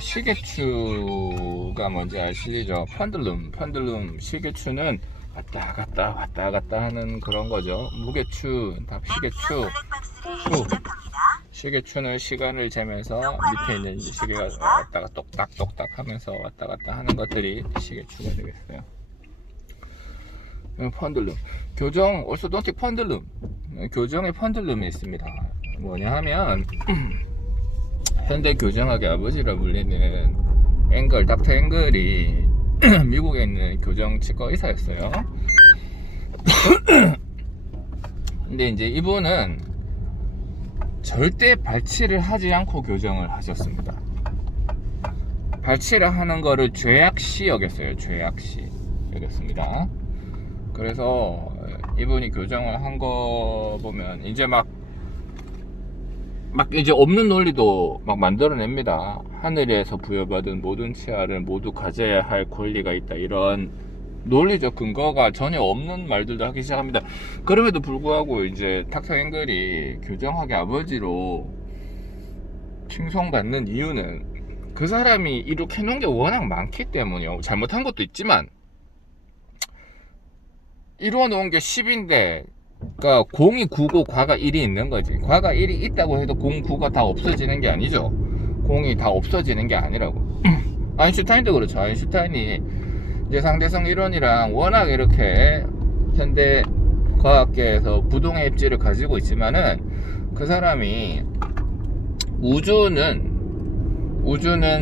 시계추가 뭔지 아시죠? 펀들룸 시계추는 왔다 갔다 하는 그런 거죠. 무게추, 시계추, 시계추는 시간을 재면서 밑에 있는 이제 시계가 왔다가 똑딱 하면서 왔다 갔다 하는 것들이 시계추가 되겠어요. 펀들룸, 교정 orthodontic 펀들룸, 교정의 펀들룸이 있습니다. 뭐냐 하면 현대 교정학의 아버지라 불리는 닥터 앵글이 미국에 있는 교정치과 의사였어요. 근데 이제 이분은 절대 발치를 하지 않고 교정을 하셨습니다. 발치를 하는 거를 죄악시 여겼어요. 죄악시 여겼습니다. 그래서 이분이 교정을 한 거 보면 이제 막 이제 없는 논리도 막 만들어냅니다. 하늘에서 부여받은 모든 치아를 모두 가져야 할 권리가 있다, 이런 논리적 근거가 전혀 없는 말들도 하기 시작합니다. 그럼에도 불구하고 이제 닥터 앵글이 교정학의 아버지로 칭송받는 이유는 그 사람이 이렇게 해놓은 게 워낙 많기 때문이요. 잘못한 것도 있지만 이루어 놓은 게 10인데 그러니까 공이 9고 과가 1이 있는 거지. 과가 1이 있다고 해도 공 9가 다 없어지는 게 아니죠. 공이 다 없어지는 게 아니라고. 아인슈타인도 그렇죠. 아인슈타인이 이제 상대성 이론이랑 워낙 이렇게 현대 과학계에서 부동의 입지를 가지고 있지만은 그 사람이 우주는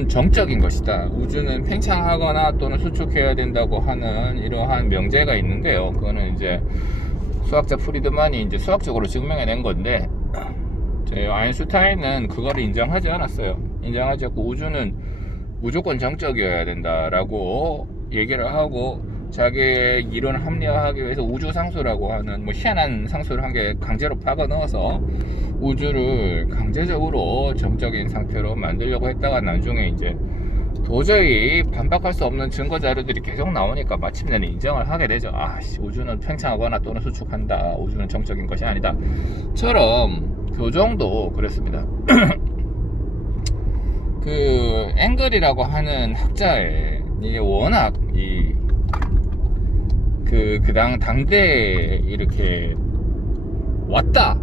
정적인 것이다, 우주는 팽창하거나 또는 수축해야 된다고 하는 이러한 명제가 있는데요. 그거는 이제 수학자 프리드만이 이제 수학적으로 증명해낸 건데, 아인슈타인은 그거를 인정하지 않았어요. 인정하지 않고 우주는 무조건 정적이어야 된다라고 얘기를 하고, 자기의 이론을 합리화하기 위해서 우주 상수라고 하는 뭐 희한한 상수를 한 개 강제로 박아 넣어서 우주를 강제적으로 정적인 상태로 만들려고 했다가 나중에 이제 도저히 반박할 수 없는 증거 자료들이 계속 나오니까 마침내는 인정을 하게 되죠. 우주는 팽창하거나 또는 수축한다, 우주는 정적인 것이 아니다 처럼 교정도 그랬습니다. 그 앵글이라고 하는 학자의 이게 워낙 당대에 이렇게 왔다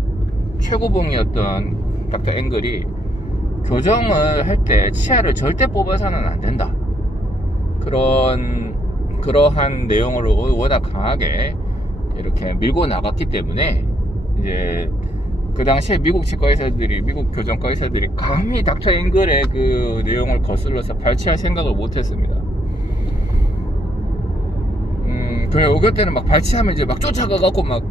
최고봉이었던 닥터 앵글이 교정을 할 때 치아를 절대 뽑아서는 안 된다, 그러한 내용으로 워낙 강하게 이렇게 밀고 나갔기 때문에 이제 그 당시에 미국 교정과 의사들이 감히 닥터 앵글의 그 내용을 거슬러서 발치할 생각을 못했습니다. 그래요. 그때는 막 발치하면 이제 막 쫓아가갖고 막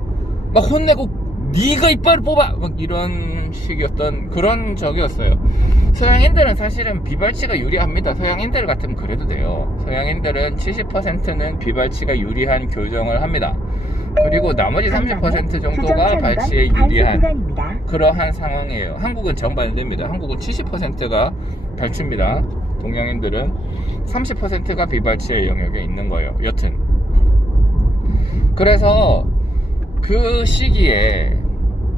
혼내고 네가 이빨을 뽑아! 막 이런 식이었던 그런 적이었어요. 서양인들은 사실은 비발치가 유리합니다. 서양인들 같으면 그래도 돼요. 서양인들은 70%는 비발치가 유리한 교정을 합니다. 그리고 나머지 30% 정도가 발치에 유리한 그러한 상황이에요. 한국은 정반대입니다. 한국은 70%가 발치입니다. 동양인들은 30%가 비발치의 영역에 있는 거예요. 여튼 그래서 그 시기에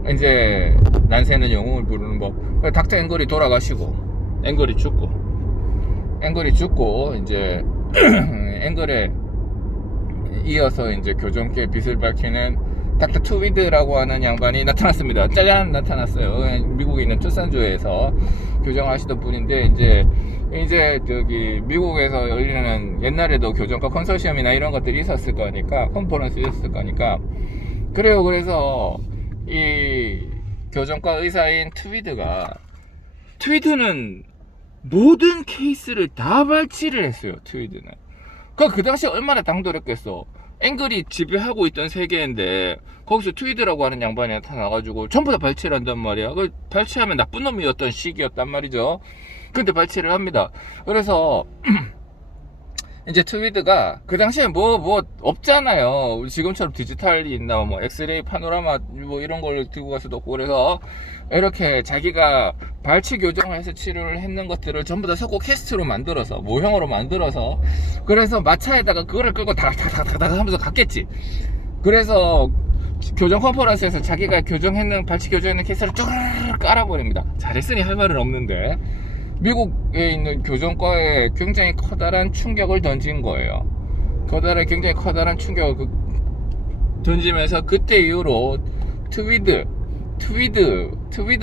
이제 난세는 영웅을 부르는 법. 닥터 앵글이 돌아가시고 앵글이 죽고 이제 앵글에 이어서 이제 교정계의 빛을 밝히는 닥터 트위드라고 하는 양반이 나타났습니다. 짜잔, 나타났어요. 미국에 있는 투싼주에서 교정하시던 분인데 이제 저기 미국에서 열리는 옛날에도 교정과 컨소시엄이나 이런 것들이 있었을 거니까, 컨퍼런스 있었을 거니까 그래요. 그래서 이 교정과 의사인 트위드는 모든 케이스를 다 발치를 했어요. 트위드는 그 당시에 얼마나 당돌했겠어. 앵글이 지배하고 있던 세계인데 거기서 트위드라고 하는 양반이 나타나가지고 전부 다 발치를 한단 말이야. 그 발치하면 나쁜 놈이었던 시기였단 말이죠. 근데 발치를 합니다. 그래서 이제 트위드가 그 당시에 뭐 없잖아요. 지금처럼 디지털이 있나, 뭐 엑스레이 파노라마 뭐 이런 걸 들고 갈 수도 없고, 그래서 이렇게 자기가 발치 교정을 해서 치료를 했는 것들을 전부 다 석고 캐스트로 만들어서, 모형으로 만들어서, 그래서 마차에다가 그거를 끌고 다닥다닥다닥 하면서 갔겠지. 그래서 교정 컨퍼런스에서 자기가 교정했는 발치 교정했는 케이스를 쭉 깔아버립니다. 잘했으니 할 말은 없는데 미국에 있는 교정과에 굉장히 커다란 충격을 던진 거예요. 굉장히 커다란 충격을 던지면서 그때 이후로 트위드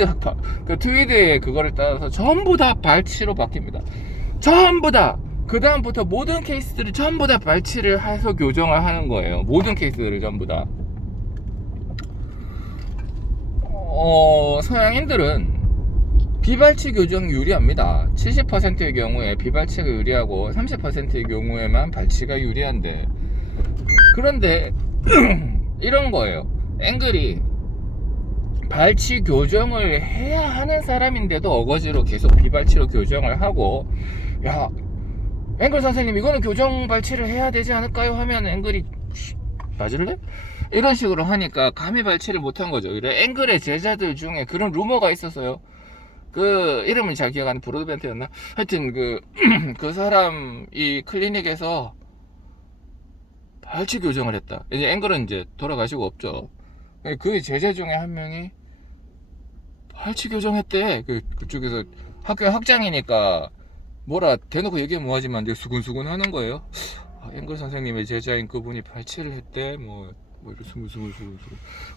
학파, 그 트위드의 그거를 따라서 전부 다 발치로 바뀝니다. 전부 다. 그 다음부터 모든 케이스들을 전부 다 발치를 해서 교정을 하는 거예요. 모든 케이스들을 전부 다. 서양인들은 비발치 교정이 유리합니다. 70%의 경우에 비발치가 유리하고 30%의 경우에만 발치가 유리한데, 그런데 이런 거예요. 앵글이 발치 교정을 해야 하는 사람인데도 어거지로 계속 비발치로 교정을 하고, 야, 앵글 선생님 이거는 교정 발치를 해야 되지 않을까요? 하면 앵글이 맞을래? 이런 식으로 하니까 감히 발치를 못한 거죠. 그래, 앵글의 제자들 중에 그런 루머가 있었어요. 그 이름은 잘 기억 안 나. 브로드밴트였나? 하여튼 그 사람 이 클리닉에서 발치 교정을 했다. 이제 앵글은 이제 돌아가시고 없죠. 그 제자 중에 한 명이 발치 교정했대. 그쪽에서 학교 학장이니까 뭐라 대놓고 얘기하면 뭐하지만 이제 수근수근 하는 거예요. 앵글 선생님의 제자인 그분이 발치를 했대. 뭐 이렇게 수근수근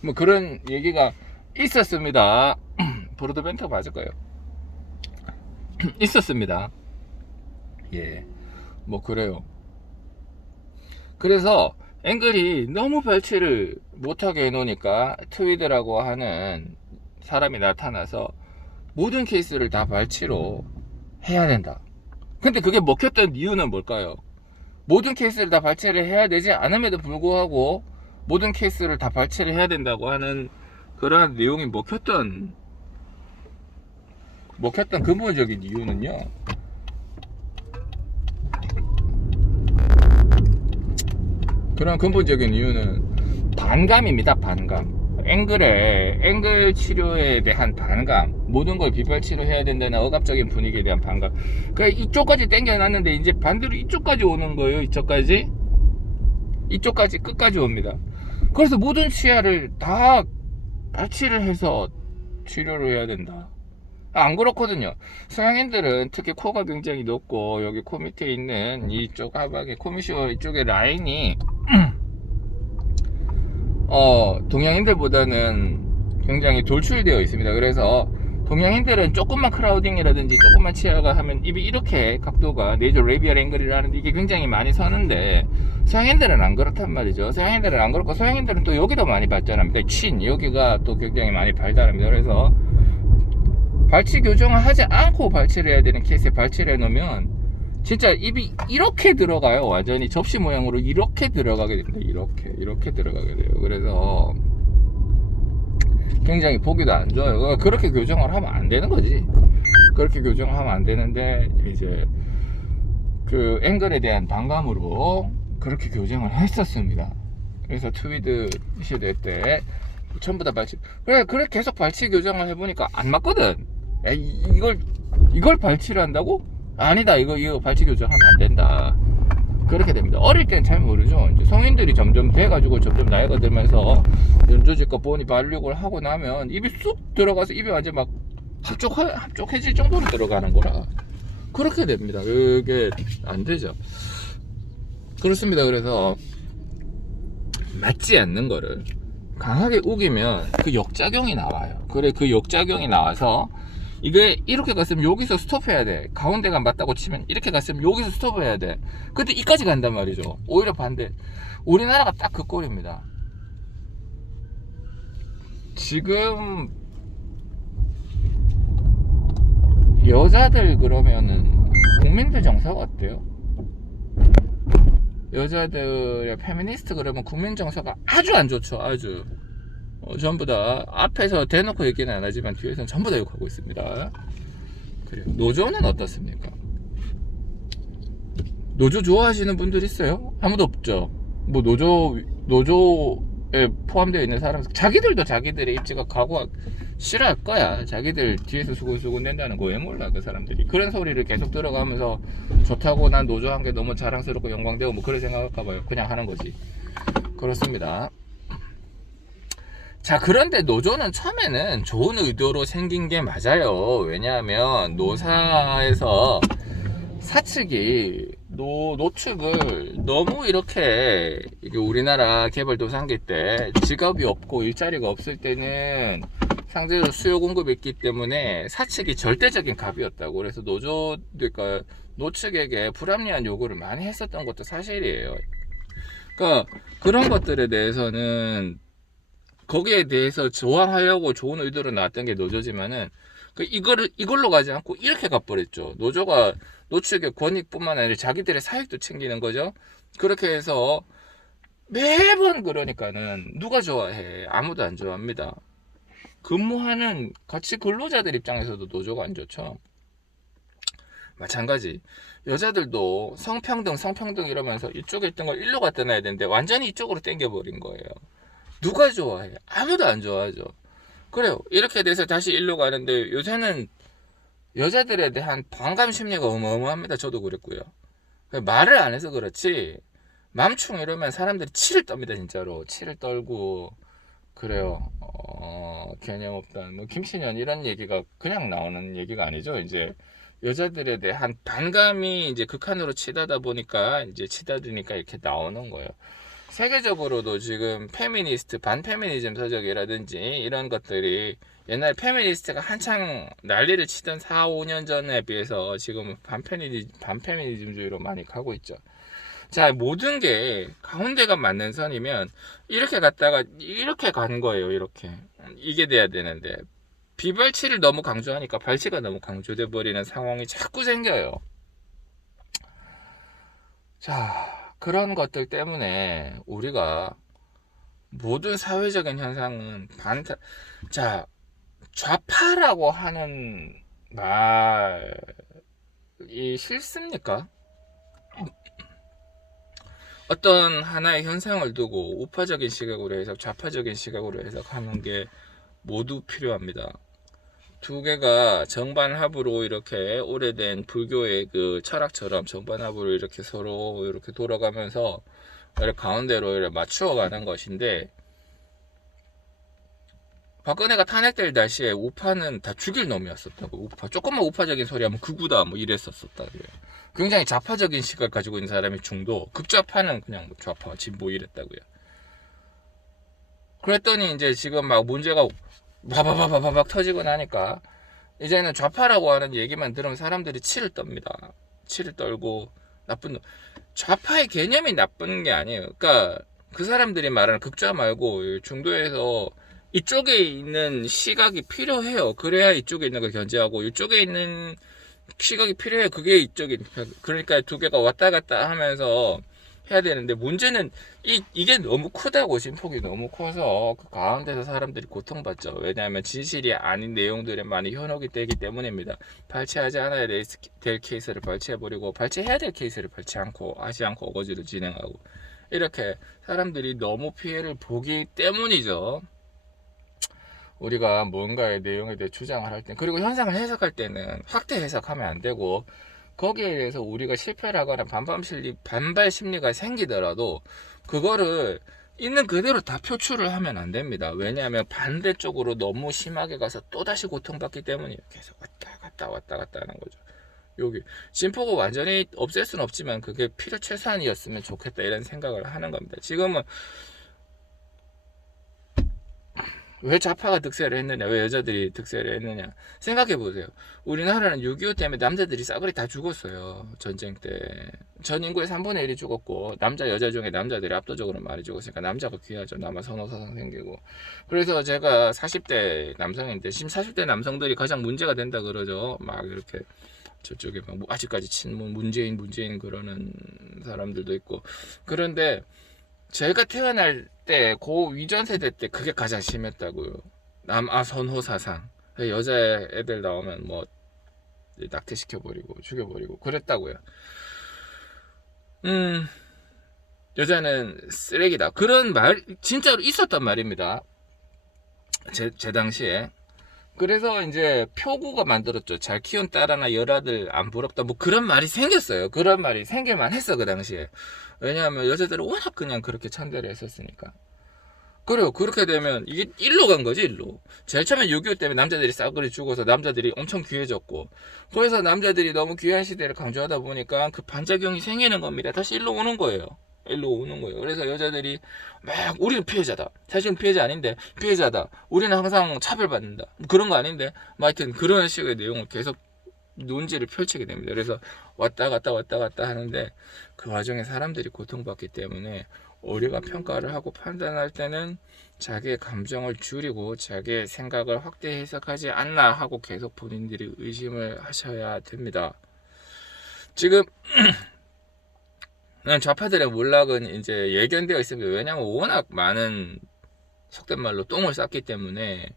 뭐 그런 얘기가 있었습니다. 브로드밴트가 맞을 거예요. 있었습니다. 예, 뭐 그래요. 그래서 앵글이 너무 발치를 못하게 해놓으니까 트위드라고 하는 사람이 나타나서 모든 케이스를 다 발치로 해야 된다. 근데 그게 먹혔던 이유는 뭘까요? 모든 케이스를 다 발치를 해야 되지 않음에도 불구하고 모든 케이스를 다 발치를 해야 된다고 하는 그런 내용이 먹혔던 근본적인 이유는요, 그런 근본적인 이유는 반감입니다. 반감. 앵글 치료에 대한 반감, 모든 걸 비발치로 해야 된다는 억압적인 분위기에 대한 반감. 그러니까 이쪽까지 당겨놨는데 이제 반대로 이쪽까지 오는 거예요. 이쪽까지 끝까지 옵니다. 그래서 모든 치아를 다 발치를 해서 치료를 해야 된다. 안 그렇거든요. 서양인들은 특히 코가 굉장히 높고 여기 코 밑에 있는 이쪽 하박에 코미쇼 이쪽에 라인이 동양인들보다는 굉장히 돌출되어 있습니다. 그래서 동양인들은 조금만 크라우딩이라든지 조금만 치아가 하면 입이 이렇게 각도가 네이저 레비얼 앵글이라는데 이게 굉장히 많이 서는데 서양인들은 안 그렇단 말이죠. 서양인들은 안 그렇고 서양인들은 또 여기도 많이 발달합니다. 여기가 또 굉장히 많이 발달합니다. 그래서 발치 교정을 하지 않고 발치를 해야 되는 케이스에 발치를 해놓으면 진짜 입이 이렇게 들어가요. 완전히 접시 모양으로 이렇게 들어가게 됩니다. 이렇게 들어가게 돼요. 그래서 굉장히 보기도 안 좋아요. 그렇게 교정을 하면 안 되는 거지. 그렇게 교정을 하면 안 되는데 이제 그 앵글에 대한 반감으로 그렇게 교정을 했었습니다. 그래서 트위드 시대 때 전부 다 발치. 그래 계속 발치 교정을 해보니까 안 맞거든. 이걸 발치를 한다고? 아니다. 이거 발치 교정하면 안 된다. 그렇게 됩니다. 어릴 땐 잘 모르죠. 이제 성인들이 점점 돼가지고 점점 나이가 들면서 연조직과 본이 발육을 하고 나면 입이 쑥 들어가서 입이 완전 막 합족해질 정도로 들어가는 거라 그렇게 됩니다. 그게 안 되죠. 그렇습니다. 그래서 맞지 않는 거를 강하게 우기면 그 역작용이 나와요. 그래, 그 역작용이 나와서 이게 이렇게 갔으면 여기서 스톱해야 돼. 가운데가 맞다고 치면 이렇게 갔으면 여기서 스톱해야 돼. 근데 이까지 간단 말이죠. 오히려 반대. 우리나라가 딱 그 꼴입니다. 지금 여자들 그러면은 국민들 정서가 어때요? 여자들의 페미니스트 그러면 국민 정서가 아주 안 좋죠. 아주 전부 다 앞에서 대놓고 얘기는 안 하지만 뒤에서는 전부 다 욕하고 있습니다. 그래요. 노조는 어떻습니까? 노조 좋아하시는 분들 있어요? 아무도 없죠. 뭐 노조에 포함되어 있는 사람, 자기들도 자기들의 입지가 가고 싫어할 거야. 자기들 뒤에서 수고수고 낸다는 거 왜 몰라 그 사람들이. 그런 소리를 계속 들어가면서 좋다고 난 노조 한 게 너무 자랑스럽고 영광되고 뭐 그런 생각할까 봐요. 그냥 하는 거지. 그렇습니다. 자, 그런데 노조는 처음에는 좋은 의도로 생긴 게 맞아요. 왜냐하면 노사에서 사측이 노축을 너무 이게 우리나라 개발도상기 때 직업이 없고 일자리가 없을 때는 상대적으로 수요 공급이 있기 때문에 사측이 절대적인 갑이었다고. 그래서 그러니까 노측에게 불합리한 요구를 많이 했었던 것도 사실이에요. 그러니까 그런 것들에 대해서는 거기에 대해서 저항하려고 좋은 의도로 나왔던 게 노조지만은 이걸로 가지 않고 이렇게 가버렸죠. 노조가 노축의 권익뿐만 아니라 자기들의 사익도 챙기는 거죠. 그렇게 해서 매번 그러니까는 누가 좋아해? 아무도 안 좋아합니다. 근무하는 같이 근로자들 입장에서도 노조가 안 좋죠. 마찬가지. 여자들도 성평등 이러면서 이쪽에 있던 걸 일로 갖다 놔야 되는데 완전히 이쪽으로 당겨버린 거예요. 누가 좋아해? 아무도 안 좋아하죠. 그래요. 이렇게 돼서 다시 일로 가는데 요새는 여자들에 대한 반감 심리가 어마어마합니다. 저도 그랬고요. 말을 안 해서 그렇지 맘충 이러면 사람들이 치를 떱니다. 진짜로 치를 떨고 그래요. 개념 없다. 뭐 김치년 이런 얘기가 그냥 나오는 얘기가 아니죠. 이제 여자들에 대한 반감이 이제 극한으로 치닫다 보니까 이제 치닫으니까 이렇게 나오는 거예요. 세계적으로도 지금 반페미니즘 서적이라든지 이런 것들이 옛날 페미니스트가 한창 난리를 치던 4, 5년 전에 비해서 지금 반페미니즘주의로 많이 가고 있죠. 자, 모든 게 가운데가 맞는 선이면 이렇게 갔다가 이렇게 간 거예요. 이게 돼야 되는데 비발치를 너무 강조하니까 발치가 너무 강조돼 버리는 상황이 자꾸 생겨요. 자, 그런 것들 때문에 우리가 모든 사회적인 현상은 자, 좌파라고 하는 말이 싫습니까? 어떤 하나의 현상을 두고 우파적인 시각으로 해석, 좌파적인 시각으로 해석하는 게 모두 필요합니다. 두 개가 정반합으로 이렇게 오래된 불교의 그 철학처럼 정반합으로 이렇게 서로 이렇게 돌아가면서 이렇게 가운데로 이렇게 맞추어가는 것인데, 박근혜가 탄핵될 당시에 우파는 다 죽일 놈이었었다고. 조금만 우파적인 소리 하면 극우다 뭐 이랬었다고요. 굉장히 좌파적인 시각을 가지고 있는 사람이 중도, 극좌파는 그냥 좌파, 진보 이랬다고요. 그랬더니 이제 지금 막 문제가 바바바바박 터지고 나니까 이제는 좌파라고 하는 얘기만 들으면 사람들이 치를 떱니다. 치를 떨고 나쁜 놈. 좌파의 개념이 나쁜 게 아니에요. 그러니까 그 사람들이 말하는 극좌 말고 중도에서 이쪽에 있는 시각이 필요해요. 그래야 이쪽에 있는 걸 견제하고 이쪽에 있는 시각이 필요해요. 그게 이쪽에 그러니까 두 개가 왔다 갔다 하면서 해야 되는데 문제는 이게 너무 크다고. 진폭이 너무 커서 그 가운데서 사람들이 고통받죠. 왜냐하면 진실이 아닌 내용들에 많이 현혹이 되기 때문입니다. 발췌하지 않아야 될 케이스를 발췌해버리고 발췌해야 될 케이스를 하지 않고 어거지로 진행하고 이렇게 사람들이 너무 피해를 보기 때문이죠. 우리가 뭔가의 내용에 대해 주장을 할 때, 그리고 현상을 해석할 때는 확대 해석하면 안 되고 거기에 대해서 우리가 실패를 하거나 반발 심리가 생기더라도 그거를 있는 그대로 다 표출을 하면 안 됩니다. 왜냐하면 반대쪽으로 너무 심하게 가서 또다시 고통받기 때문이에요. 계속 왔다 갔다 하는 거죠. 여기 진폭을 완전히 없앨 수는 없지만 그게 필요 최소한이었으면 좋겠다 이런 생각을 하는 겁니다. 지금은 왜 좌파가 득세를 했느냐, 왜 여자들이 득세를 했느냐 생각해 보세요. 우리나라는 6.25 때문에 남자들이 싸그리 다 죽었어요. 전쟁 때 전 인구의 3분의 1이 죽었고 남자 여자 중에 남자들이 압도적으로 많이 죽었으니까 남자가 귀하죠. 남아 선호사상 생기고. 그래서 제가 40대 남성인데 지금 40대 남성들이 가장 문제가 된다 그러죠. 막 이렇게 저쪽에 막 아직까지 문재인 그러는 사람들도 있고. 그런데 제가 태어날 때, 고 이전 세대 때 그게 가장 심했다고요. 남아 선호 사상. 여자애들 나오면 뭐 낙태시켜버리고 죽여버리고 그랬다고요. 여자는 쓰레기다. 그런 말 진짜로 있었단 말입니다. 제 당시에. 그래서 이제 표구가 만들었죠. 잘 키운 딸 하나 열아들 안 부럽다. 뭐 그런 말이 생겼어요. 그런 말이 생길만 했어 그 당시에. 왜냐하면 여자들은 워낙 그냥 그렇게 천대를 했었으니까. 그래요. 그렇게 되면 이게 일로 간 거지, 일로. 제일 처음에 6.25 때문에 남자들이 싸그리 죽어서 남자들이 엄청 귀해졌고, 그래서 남자들이 너무 귀한 시대를 강조하다 보니까 그 반작용이 생기는 겁니다. 다시 일로 오는 거예요. 일로 오는 거예요. 그래서 여자들이 막 우리는 피해자다. 사실은 피해자 아닌데 피해자다. 우리는 항상 차별받는다. 그런 거 아닌데, 뭐 하여튼 그런 식의 내용을 계속 논지를 펼치게 됩니다. 그래서 왔다 갔다 왔다 갔다 하는데 그 와중에 사람들이 고통받기 때문에 우리가 평가를 하고 판단할 때는 자기의 감정을 줄이고 자기의 생각을 확대 해석하지 않나 하고 계속 본인들이 의심을 하셔야 됩니다. 지금 좌파들의 몰락은 이제 예견되어 있습니다. 왜냐하면 워낙 많은 속된 말로 똥을 쌌기 때문에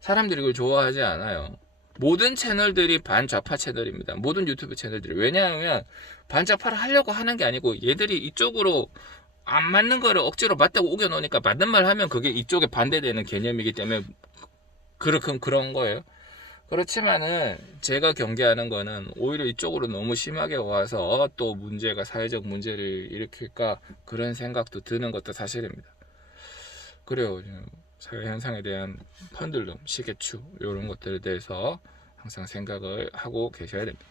사람들이 이걸 좋아하지 않아요. 모든 채널들이 반좌파 채널입니다. 모든 유튜브 채널들이. 왜냐하면 반좌파를 하려고 하는 게 아니고 얘들이 이쪽으로 안 맞는 거를 억지로 맞다고 우겨놓으니까 맞는 말 하면 그게 이쪽에 반대되는 개념이기 때문에 그런 거예요. 그렇지만은 제가 경계하는 거는 오히려 이쪽으로 너무 심하게 와서 또 문제가 사회적 문제를 일으킬까 그런 생각도 드는 것도 사실입니다. 그래요. 사회 현상에 대한 펀들름, 시계추 이런 것들에 대해서 항상 생각을 하고 계셔야 됩니다.